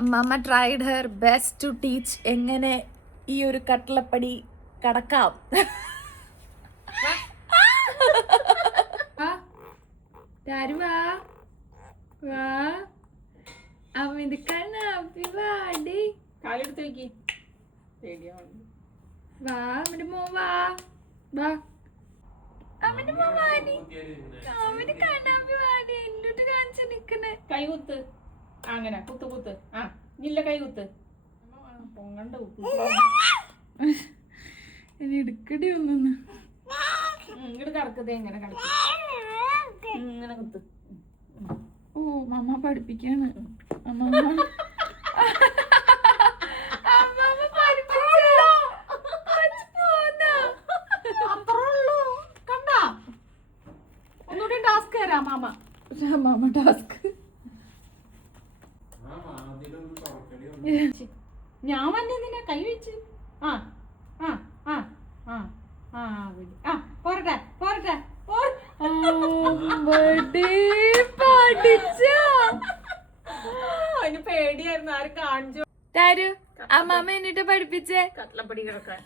അമ്മ tried her best to teach എങ്ങനെ ഈ ഒരു കട്ടിളപ്പടി കടക്കാം. കാലെടുത്ത് വെക്കി. വാ അവന്റെ മോൻ വാ വാ അവന്റെ മോൻ വാടി അവന് കണ്ണാപ്പി വാടി എന്നോട്ട് കാണിച്ചു നിക്കണേ. കൈ കുത്ത്. അങ്ങനെ കുത്ത് കുത്ത്. ആ ഇല്ല കൈ കുത്ത്. പൊങ്ങണ്ട കുത്ത്. ഇനി എടുക്കടി ഒന്നു ഇങ്ങോട്ട് കറക്കതേ എങ്ങനെ കറക്കും. ഇങ്ങനെ കുത്ത്. ഓ മമ്മ പഠിപ്പിക്കാണ്. ഒന്നുകൂടി ടാസ്ക് തരാം മാമ. മാമ ടാസ്ക് ഞാൻ വന്നെന്തിനാ കൈ വെച്ച്. ആ ആ ആ ആ ആ ആ പോരട്ടെ പോരട്ടെ. അതിന് പേടിയായിരുന്നു. ആരും കാണിച്ചു അമ്മാമ്മ എന്നിട്ട് പഠിപ്പിച്ചേ കട്ലപ്പടി കിടക്കാൻ.